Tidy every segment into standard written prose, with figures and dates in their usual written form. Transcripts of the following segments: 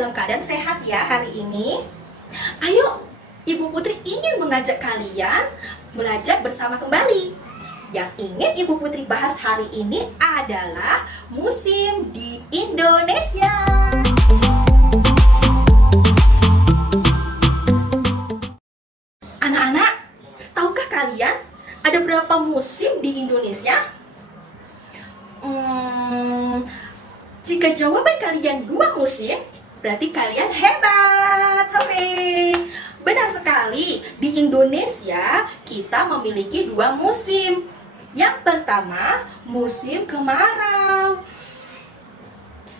dalam keadaan sehat ya hari ini? Ayo, Ibu Putri ingin mengajak kalian belajar bersama kembali. Yang ingin Ibu Putri bahas hari ini adalah musim di Indonesia. Anak-anak, tahukah kalian ada berapa musim di Indonesia? Jika jawaban kalian 2 musim, berarti kalian hebat. Hore! Benar sekali, di Indonesia kita memiliki 2 musim. Yang pertama, musim kemarau.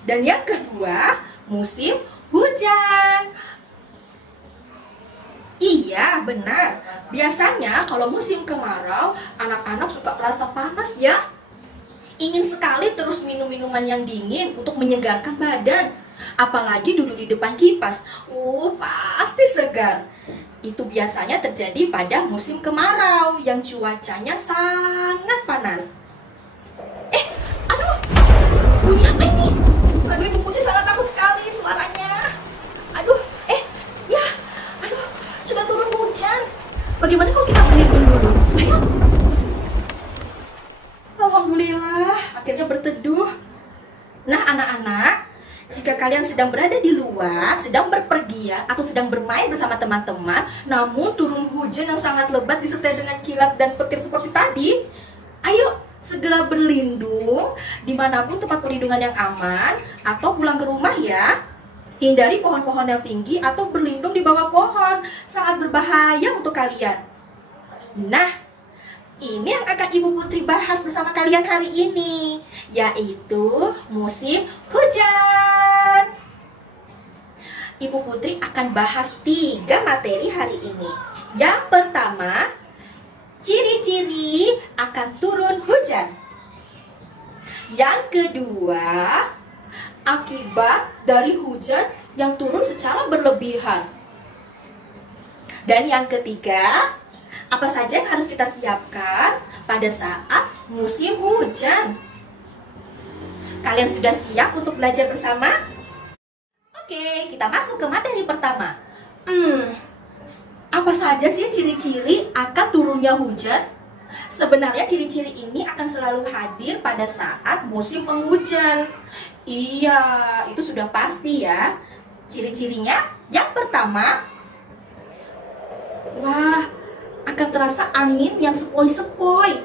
Dan yang kedua, musim hujan. Iya, benar. Biasanya kalau musim kemarau, anak-anak suka merasa panas ya. Ingin sekali terus minum minuman yang dingin untuk menyegarkan badan. Apalagi duduk di depan kipas. Pasti segar. Itu biasanya terjadi pada musim kemarau yang cuacanya sangat panas. Aduh, bunyi apa ini? Aduh, Ibu Putri sangat takut sekali suaranya. Aduh, sudah turun hujan. Bagaimana kalau kita berlindung dulu? Ayo. Alhamdulillah, akhirnya berteduh. Nah, anak-anak, jika kalian sedang berada di luar, sedang berpergian atau sedang bermain bersama teman-teman, namun turun hujan yang sangat lebat disertai dengan kilat dan petir seperti tadi, ayo segera berlindung dimanapun tempat perlindungan yang aman atau pulang ke rumah ya. Hindari pohon-pohon yang tinggi atau berlindung di bawah pohon, sangat berbahaya untuk kalian. Nah, ini yang akan Ibu Putri bahas bersama kalian hari ini, yaitu musim hujan. Ibu Putri akan bahas 3 materi hari ini. Yang pertama, ciri-ciri akan turun hujan. Yang kedua, akibat dari hujan yang turun secara berlebihan. Dan yang ketiga, apa saja yang harus kita siapkan pada saat musim hujan? Kalian sudah siap untuk belajar bersama? Oke, kita masuk ke materi pertama. Apa saja sih ciri-ciri akan turunnya hujan? Sebenarnya ciri-ciri ini akan selalu hadir pada saat musim penghujan. Iya, itu sudah pasti ya. Ciri-cirinya yang pertama, akan terasa angin yang sepoi-sepoi.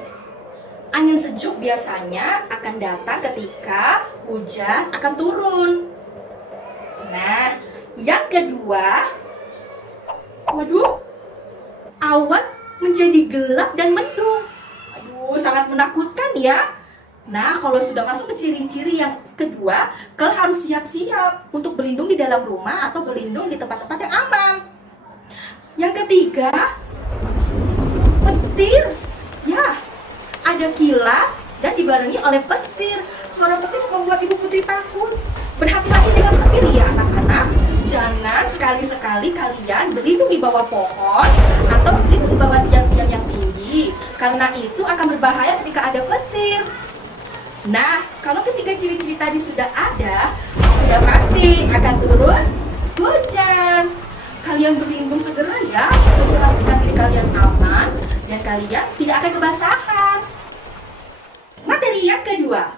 Angin sejuk biasanya akan datang ketika hujan akan turun. Nah, yang kedua, awan menjadi gelap dan mendung. Sangat menakutkan ya. Nah, kalau sudah masuk ke ciri-ciri yang kedua, kalian harus siap-siap untuk berlindung di dalam rumah atau berlindung di tempat-tempat yang aman. Yang ketiga, petir. Ya, ada kilat dan dibarengi oleh petir. Suara petir membuat Ibu Putri takut. Berhati-hati dengan petir ya anak-anak. Jangan sekali-sekali kalian berlindung di bawah pohon atau berlindung di bawah tiang-tiang yang tinggi, karena itu akan berbahaya ketika ada petir. Nah, kalau ketiga ciri-ciri tadi sudah ada, sudah pasti akan turun hujan. Kalian berlindung segera ya untuk memastikan diri kalian aman dan kalian tidak akan kebasahan. Materi yang kedua,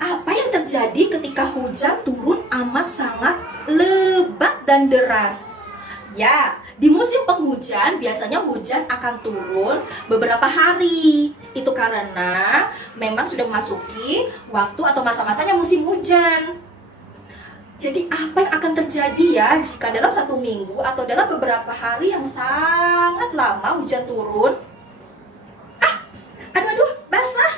apa yang terjadi ketika hujan turun amat sangat lebat dan deras? Ya, di musim penghujan biasanya hujan akan turun beberapa hari. Itu karena memang sudah memasuki waktu atau masa-masanya musim hujan. Jadi apa yang akan terjadi ya jika dalam 1 minggu atau dalam beberapa hari yang sangat lama hujan turun? Aduh, basah.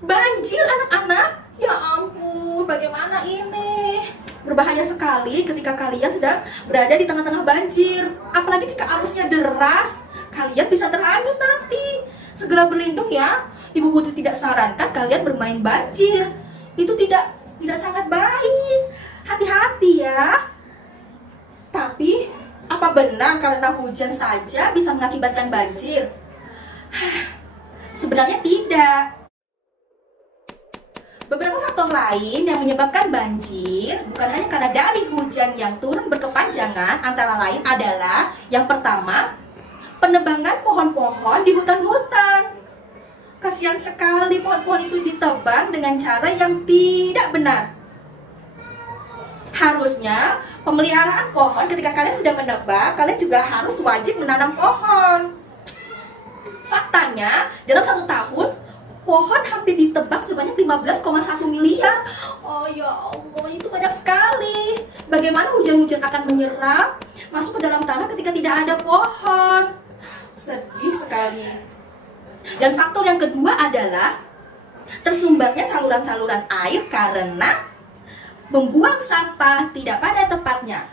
Banjir anak-anak. Ya ampun, bagaimana ini? Berbahaya sekali ketika kalian sedang berada di tengah-tengah banjir. Apalagi jika arusnya deras, kalian bisa terhanyut nanti. Segera berlindung ya. Ibu Putri tidak sarankan kalian bermain banjir. Itu tidak sangat baik. Hati-hati ya. Tapi, apa benar karena hujan saja bisa mengakibatkan banjir? Sebenarnya tidak. Beberapa faktor lain yang menyebabkan banjir air bukan hanya karena dari hujan yang turun berkepanjangan, antara lain adalah yang pertama, penebangan pohon-pohon di hutan-hutan. Kasihan sekali pohon-pohon itu ditebang dengan cara yang tidak benar. Harusnya pemeliharaan pohon ketika kalian sudah menebang, kalian juga harus wajib menanam pohon. Faktanya, dalam 1 tahun, pohon hampir ditebang sebanyak 15,1 miliar. Oh ya Allah, itu banyak sekali. Bagaimana hujan-hujan akan menyerap masuk ke dalam tanah ketika tidak ada pohon? Sedih sekali. Dan faktor yang kedua adalah tersumbatnya saluran-saluran air karena membuang sampah tidak pada tempatnya.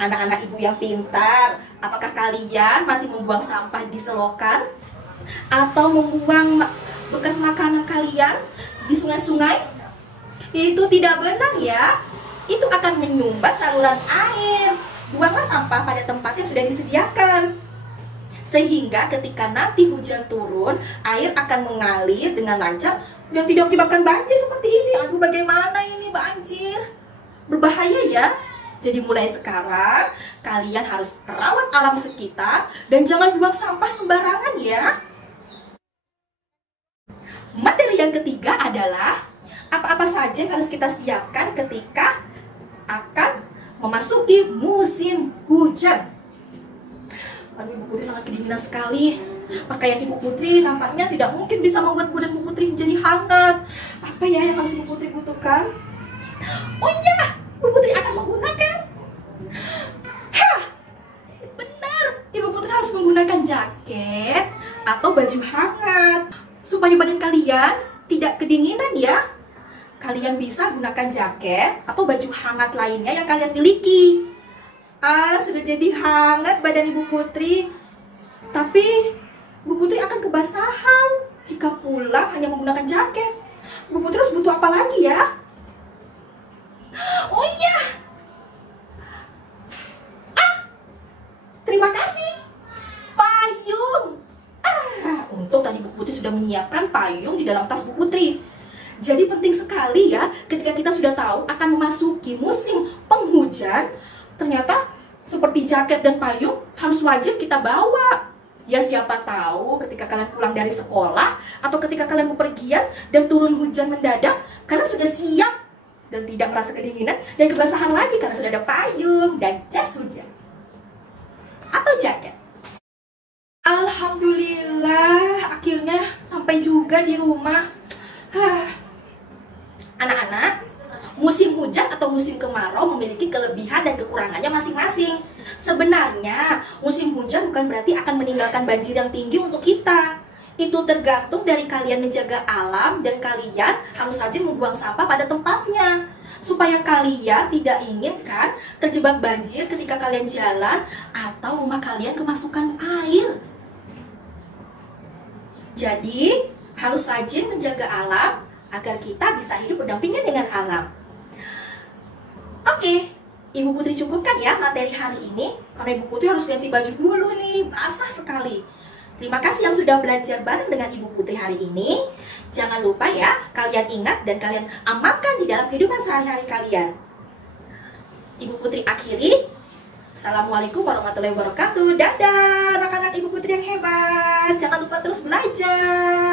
Anak-anak ibu yang pintar, apakah kalian masih membuang sampah di selokan? Atau membuang bekas makanan kalian di sungai-sungai? Itu tidak benar ya. Itu akan menyumbat saluran air. Buanglah sampah pada tempat yang sudah disediakan, sehingga ketika nanti hujan turun, air akan mengalir dengan lancar dan tidak menyebabkan banjir seperti ini. Aduh, bagaimana ini banjir? Berbahaya ya. Jadi mulai sekarang kalian harus rawat alam sekitar dan jangan buang sampah sembarangan ya. Materi yang ketiga adalah apa-apa saja yang harus kita siapkan ketika akan memasuki musim hujan. Aduh, Ibu Putri sangat kedinginan sekali. Pakaian Ibu Putri nampaknya tidak mungkin bisa membuat badan Ibu Putri menjadi hangat. Apa ya yang harus Ibu Putri butuhkan? Oh iya, Ibu Putri akan menggunakan benar, Ibu Putri harus menggunakan jaket atau baju hangat supaya badan kalian tidak kedinginan ya. Kalian bisa gunakan jaket atau baju hangat lainnya yang kalian miliki. Sudah jadi hangat badan Ibu Putri, tapi Ibu Putri akan kebasahan jika pulang hanya menggunakan jaket. Ibu Putri harus butuh apa lagi ya? Oh iya, terima kasih, payung. Untung tadi Bu Putri sudah menyiapkan payung di dalam tas Bu Putri. Jadi penting sekali ya, ketika kita sudah tahu akan memasuki musim penghujan, ternyata seperti jaket dan payung harus wajib kita bawa. Ya siapa tahu ketika kalian pulang dari sekolah atau ketika kalian bepergian dan turun hujan mendadak, kalian sudah siap dan tidak merasa kedinginan dan kebasahan lagi karena sudah ada payung dan jas hujan atau jaket. Alhamdulillah, akhirnya sampai juga di rumah. Anak-anak, musim hujan atau musim kemarau memiliki kelebihan dan kekurangannya masing-masing. Sebenarnya, musim hujan bukan berarti akan meninggalkan banjir yang tinggi untuk kita. Itu tergantung dari kalian menjaga alam dan kalian harus rajin membuang sampah pada tempatnya. Supaya kalian tidak inginkan terjebak banjir ketika kalian jalan atau rumah kalian kemasukan air. Jadi, harus rajin menjaga alam agar kita bisa hidup berdampingan dengan alam. Oke, Ibu Putri cukupkan ya materi hari ini, karena Ibu Putri harus ganti baju dulu nih, basah sekali. Terima kasih yang sudah belajar bareng dengan Ibu Putri hari ini. Jangan lupa ya, kalian ingat dan kalian amalkan di dalam kehidupan sehari-hari kalian. Ibu Putri akhiri. Assalamualaikum warahmatullahi wabarakatuh. Dadah anak-anak Ibu Putri yang hebat. Jangan lupa terus belajar.